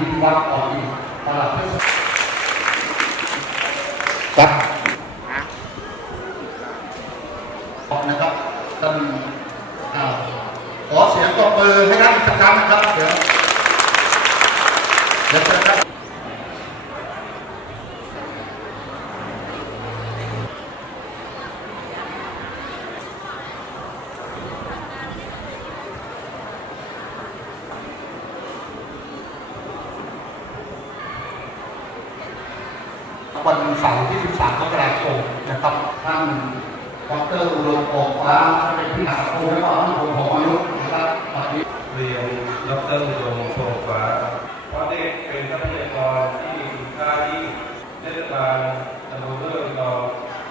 ที่วัดออกอีกตลาดเทศบาลครับนะครับท่านขอเสียงตบมือให้ท่านอีกสักครั้งนะครับเดี๋ยวเดี๋ยวเชิญครับ วันเสาร์ที่ 13มกราคมนะครับท่าน ดรอุดมโองฟ้าเป็นที่ปรึกษาผู้และความมั่นคงของมนุษย์นะครับตอนนี้เรียนดรอุดมโชงฟ้าเพราะเด็กเป็นทรัพยากรที่มีคุณค่าที่เทศบาลตำบลเรื่องเรา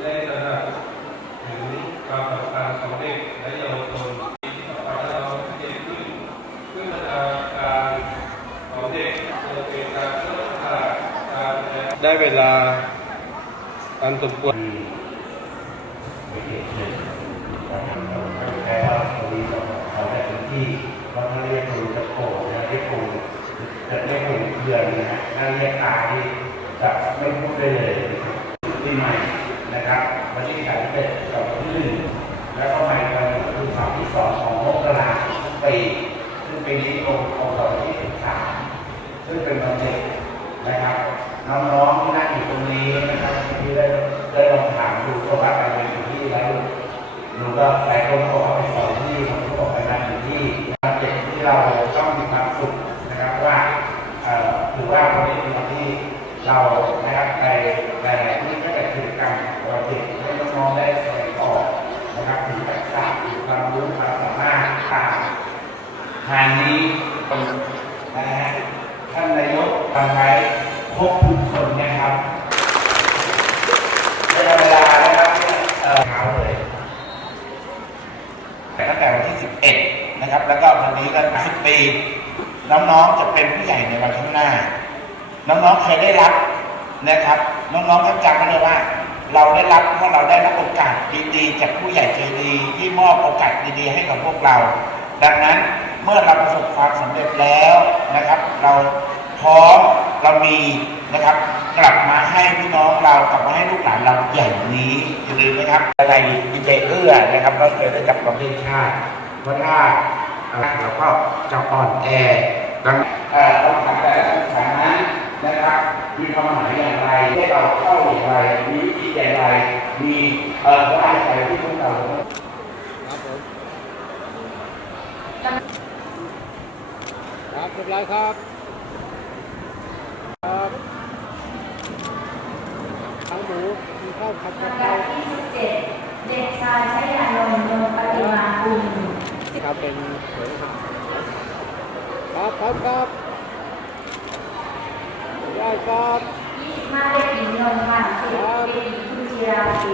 ได้ตระหนักถึงความสำคัญของเด็กและเยาวชนที่ต้องพัฒนาเด็กขึ้นเพื่อพัฒนาการของเด็กจะเป็นการเพิ่มพัฒนาการได้เวลาอันสมควร แต่ว่าตรงนี้เราเราได้พื้นที่เราถ้าเรียกครูจะโผล่นะเรียกครูจะเรียกครูเดือนนะฮะถ้าเรียกตายที่ จะไม่พูดได้เลยปีใหม่นะครับวันที่สามสิบเอ็ดกับวันที่หนึ่งแล้วก็ใหม่วันคือเสาร์ที่สองของมกราคมทุกปีซึ่งปีนี้ตรงตรงกับวันที่สิบสามซึ่งเป็นวันเด็กนะครับน้องๆที่นั่งอยู่ตรงนี้นะครับที่ได้ได้ลองถามดูตัววัดการเรียนอยู่ที่แล้ว หนูก็หลายคนบอกว่าไปสอนที่บางคนบอกไปนั่งอยู่ที่การเด็กที่เราต้องมีความสุขนะครับว่าเอ่อถือว่าวันนี้เป็นวันที่เรานะครับไปหลายๆที่ก็จะกิจกรรมเราเด็กให้น้องๆได้แสดงออกนะครับถึงทักษะถึงความรู้ความสามารถต่างงานนี้เป็น นะฮะท่านนายกทำไว้ครบทุกคนนะครับในเวลานะครับเอ่อเช้าเลยแต่ตั้งแต่วันที่ 11 นะครับ แล้วก็วันนี้ก็10ปี น้องๆจะเป็นผู้ใหญ่ในวันข้างหน้า น้องๆเคยได้รับนะครับ น้องๆก็จำไว้เลยว่า เราได้รับเพราะเราได้รับโอกาสดีๆ จากผู้ใหญ่ใจดีที่มอบโอกาสดีๆให้กับพวกเรา ดังนั้นเมื่อเราประสบความสำเร็จแล้ว นะครับ เราพร้อมเรามีนะครับ กลับมาให้พี่น้องเรากลับมาให้ลูกหลานเราอย่างนี้อย่าลืมนะครับอะไรดีเจเอื้อนะครับก็เคยได้จับประเทศชาติเพราะถ้าเราก็จะอ่อนแอดังเอ่อต้องแต่ละสถานะนะครับมีความหมายอย่างไรให้เราเข้าอย่างไรมีวิธีอย่างไรมีเอ่อร่างกายที่พวกเรา ครับ เรียบร้อยครับครับทั้งหมูมีข้าวผัดกะลำเพดัราบที่17เด็กชายชยานนท์นนท์ปริมาคุณครับเป็นเผยครับครับครับครับได้ครับ25เด็กหญิงนนท์ค่ะ10เด็กหญิงคุณจิราศรี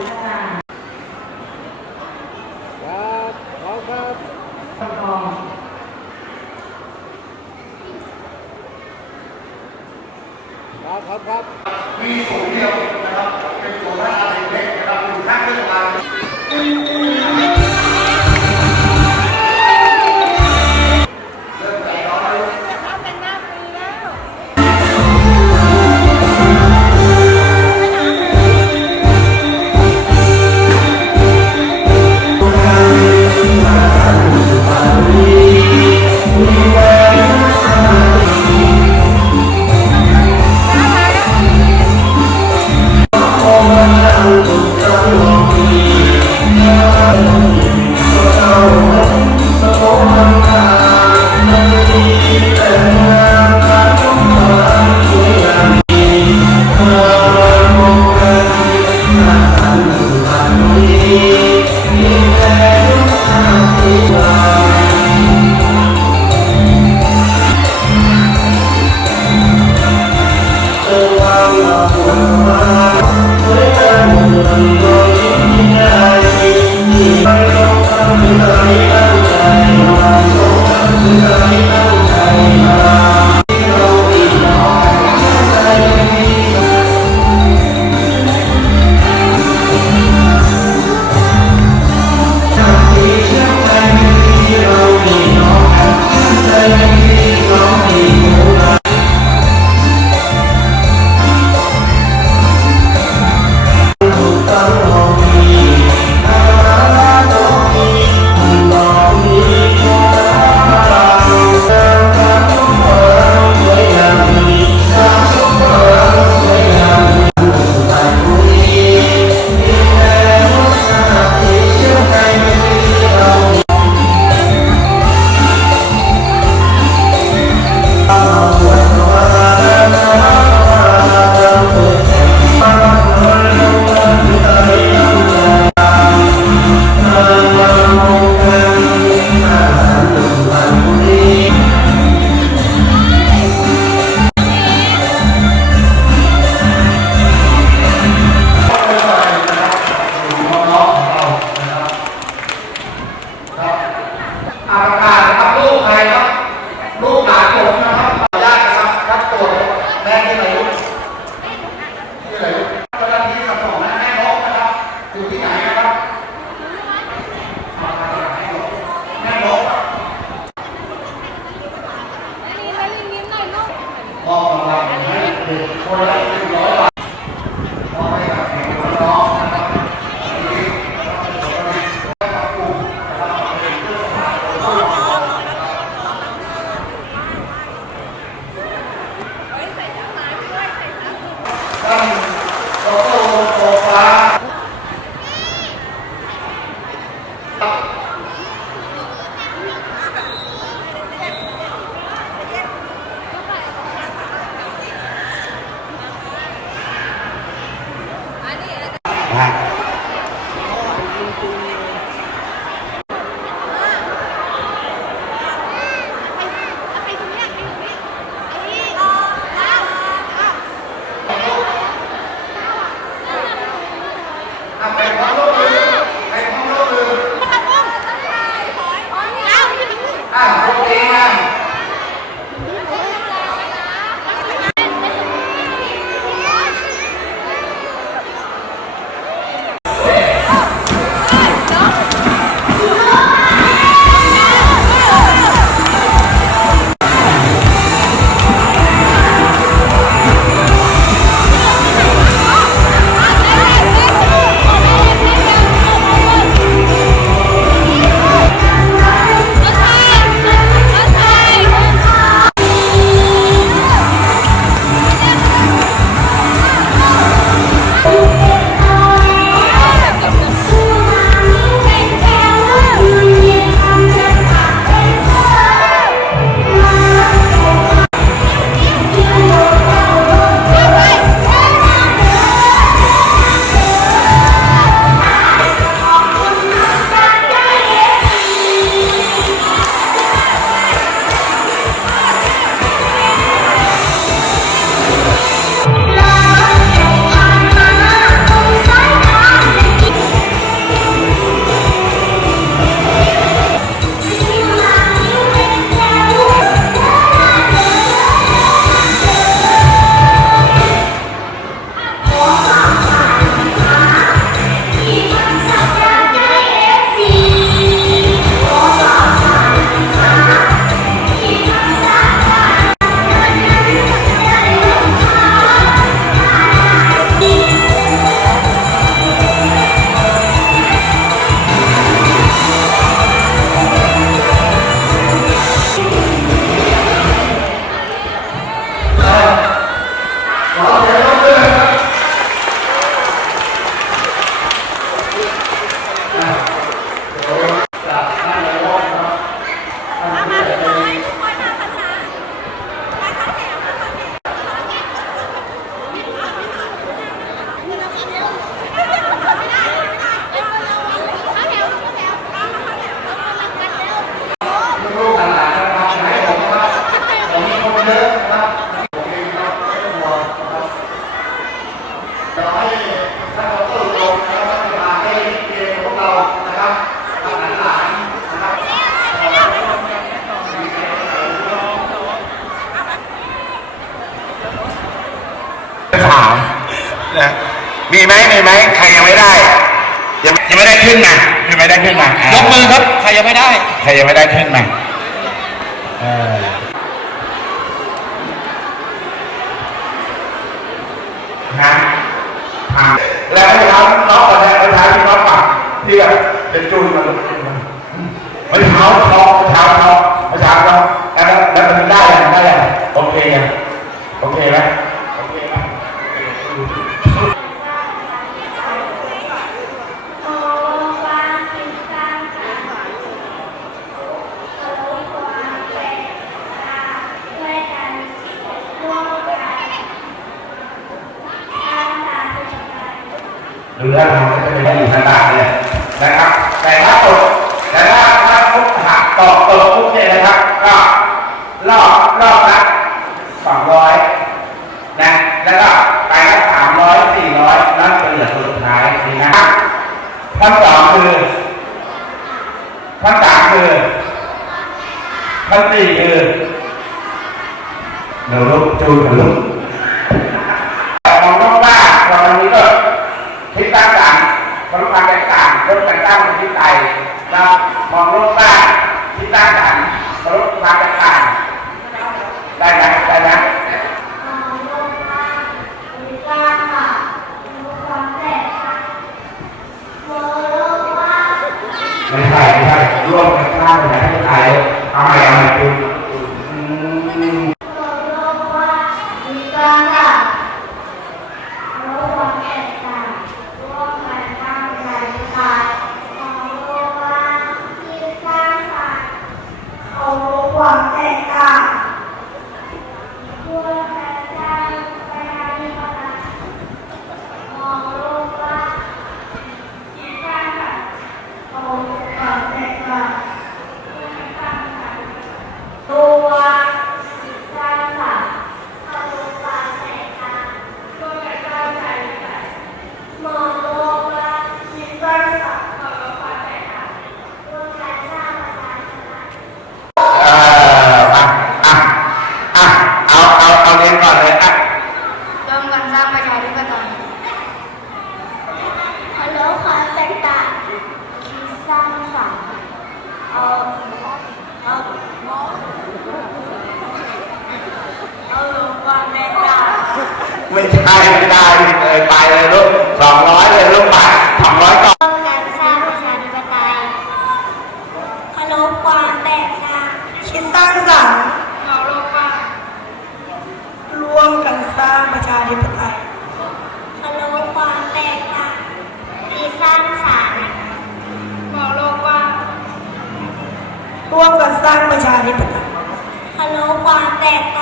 มีไหมมีไหมใครยังไม่ได้ ยังยังไม่ได้ขึ้นนะยังไม่ได้ขึ้นมายกมือครับ ใครยังไม่ได้ ใครยังไม่ได้ขึ้นมาเออนะทำแล้วนะครับน้องกระแทกกราแทกที่น้องปักที่แบบเป็นจูนมันมันเท้าเท้าเท้าเท้าเท้าแล้วแล้วมันได้ยังได้ยังโอเคยัง รือร่างมัก็จะเป็นอยู่ทางด้เนี่ยนะครับ แต่ถ้าตกแต่ถ้าถ้าพุกหักตอกตกพุกเนี่ยนะครับ ก็รอบรอบละสองร้อยนะแล้วก็ไปละสามร้อยสี่ร้อยนั่นเป็นเหลือตัสุดท้ายนี่นะครับข้อสองคือข้อสามคือข้อสี่คือเราลุกจูนกับลุก ตั้งประชาธิปไตยฮัลโหลความแตกต่า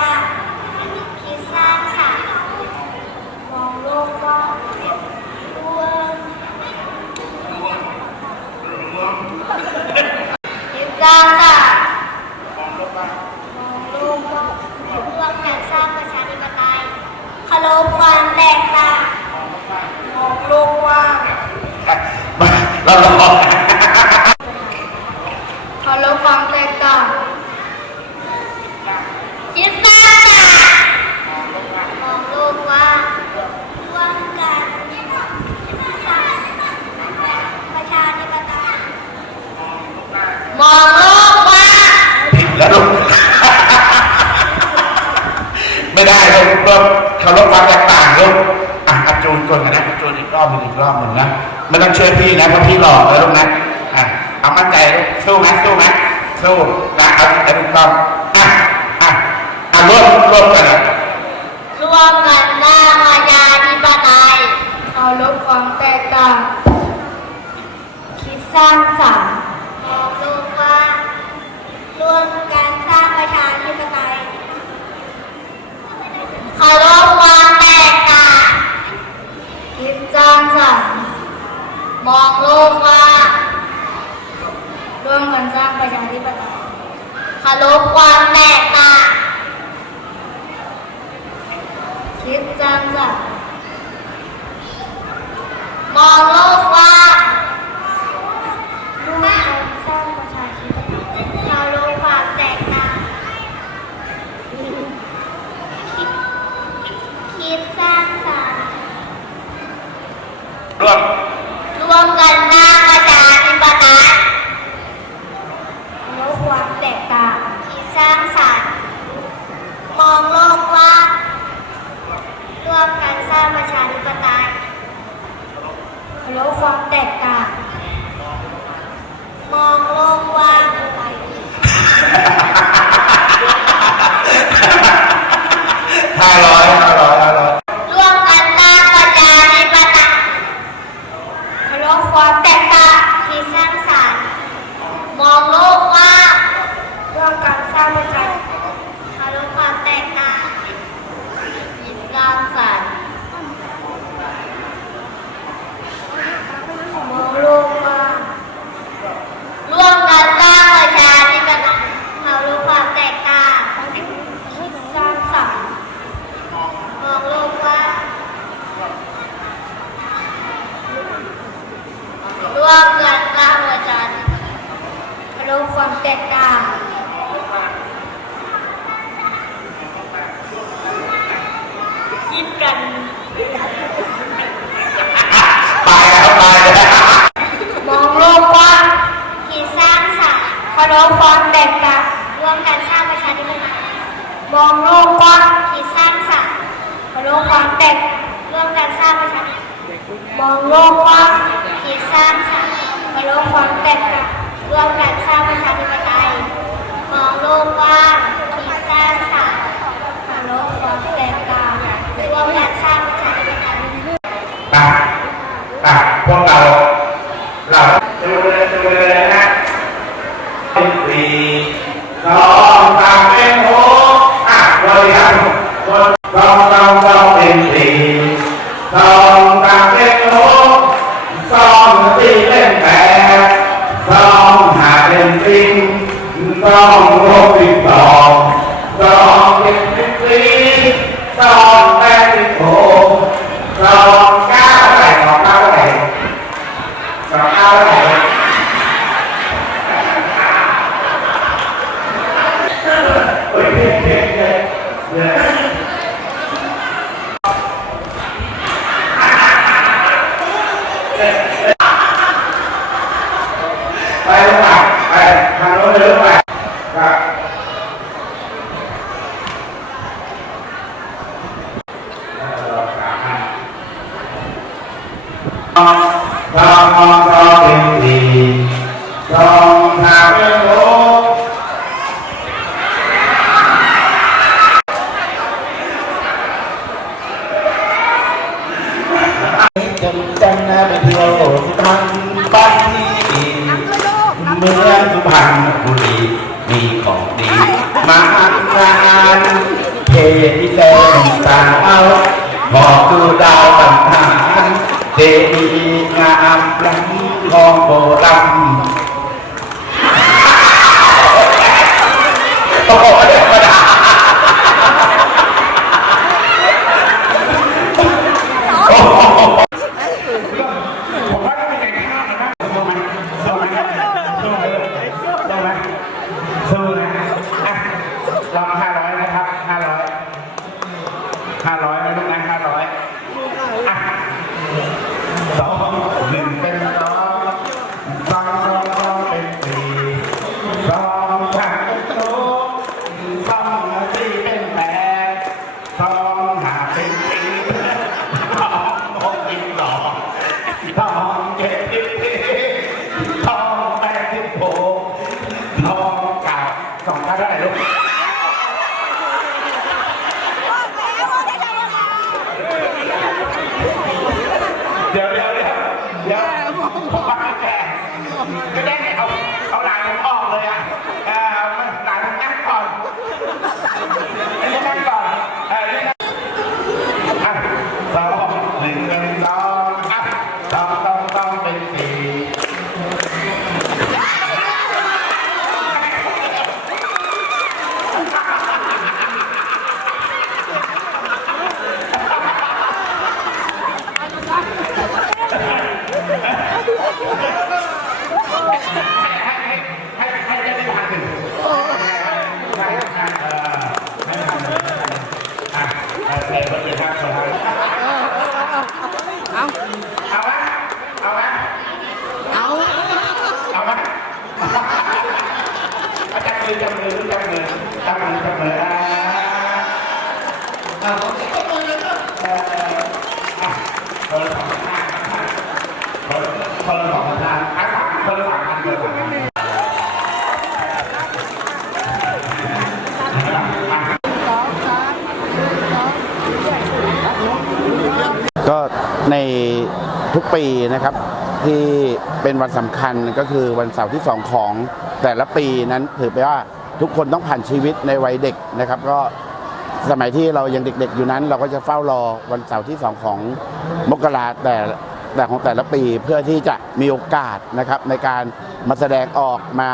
ไม่ต้องเชื่อพี่นะเพราะพี่หลอกแล้วลูกนะอะเอามั่นใจสู้ไหมสู้ไหมสู้นะเอาใอาถูกต้องอะอะอะร่วมร่วมกัน ความ มองโลกกว้างคิดสร้างสรรค์โลกความแตกรื่องการสร้างประชาธิปไตยมองโลกกว้างคิดสร้างสรรค์โลกความแตกต่างรื่องการสร้างประชาธิปไตยมองโลกกว้างคิดสร้างสรรค์โลกความแตกต่างรื่องการสร้างประชาธิปไตยปะปะพวกเรา Now ธรรมก็เป็นสีทรงทำให้รู้จนจำนะไปเที่ยวมันบ้าดีเมืองสุพปุรีมีของดีมาอันงานทพิเศษสาวบอกดูดาวต่างเจดี ถ้าเท่าไหร่ลูก ก็ในทุกปีนะครับที่เป็นวันสำคัญก็คือวันเสาร์ที่ 2 ของแต่ละปีนั้นถือไปว่าทุกคนต้องผ่านชีวิตในวัยเด็กนะครับ ก็สมัยที่เรายังเด็ก ๆ อยู่นั้น เราก็จะเฝ้ารอวันเสาร์ที่ 2 ของมกราแต่แต่ของแต่ละปีเพื่อที่จะมีโอกาสนะครับในการมาแสดงออกมา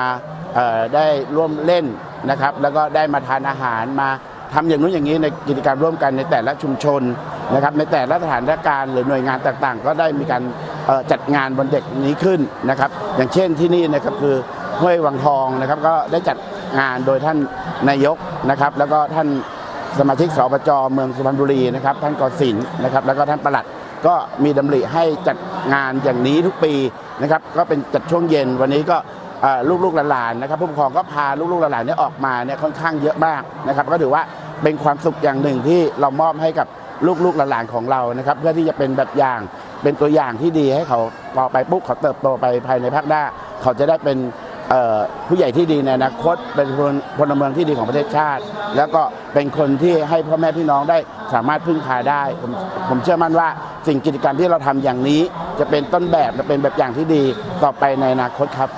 ได้ร่วมเล่นนะครับ แล้วก็ได้มาทานอาหารมา ทำอย่างนู้นอย่างนี้ในกิจกรรมร่วมกันในแต่ละชุมชนนะครับในแต่ละสถานการณ์หรือหน่วยงานต่างๆ ก็ได้มีการจัดงานวันเด็กนี้ขึ้นนะครับ อย่างเช่นที่นี่นะครับคือห้วยวังทองนะครับก็ได้จัดงานโดยท่านนายกนะครับ แล้วก็ท่านสมาชิกสปจเมืองสุพรรณบุรีนะครับท่านกศินนะครับแล้วก็ท่านประหลัดก็มีดำริให้จัดงานอย่างนี้ทุกปีนะครับก็เป็นจัดช่วงเย็นวันนี้ก็ ลูกๆหลานๆนะครับผู้ปกครองก็พาลูกๆหลานๆเนี่ยออกมาเนี่ยค่อนข้างเยอะมากนะครับ ก็ถือว่าเป็นความสุขอย่างหนึ่งที่เรามอบให้กับลูกๆหลานๆของเรานะครับ เพื่อที่จะเป็นแบบอย่างเป็นตัวอย่างที่ดีให้เขาพอไปปุ๊บเขาเติบโตไปภายในภาคหน้า เขาจะได้เป็นผู้ใหญ่ที่ดีในอนาคตเป็นพลเมืองที่ดีของประเทศชาติ แล้วก็เป็นคนที่ให้พ่อแม่พี่น้องได้สามารถพึ่งพาได้ผมผมเชื่อมั่นว่าสิ่งกิจกรรมที่เราทำอย่างนี้ จะเป็นต้นแบบและเป็นแบบอย่างที่ดีต่อไปในอนาคตครับ